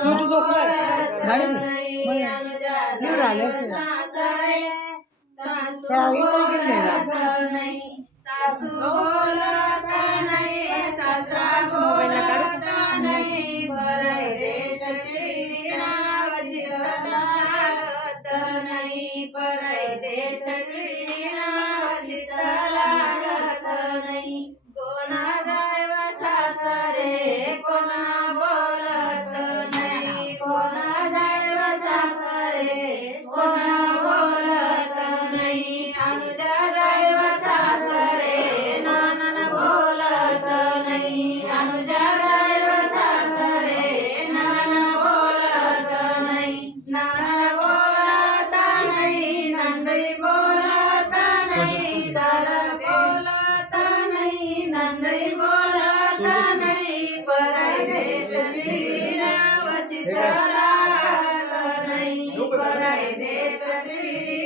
सूट झोपलाय गाडी सासू बोलत नाही सासरा बोलत नाही परदेशाची नावाची लागत नाही परदेशाची नावाची लागत नाही कोणा जायव सासरे कोणा बोलत नाही कोणा जायव सासरे कोणा बोलत नाही अनुजा जायव सासरे नाना बोलत नाही अनुजा जायव सासरे नाना बोलत नाही नाना बोलत नाही नंदई बोलत नाही दार बोलत नाही नंदई बोलत नाही परदेशाची नावाची लागत नाही परदेशाची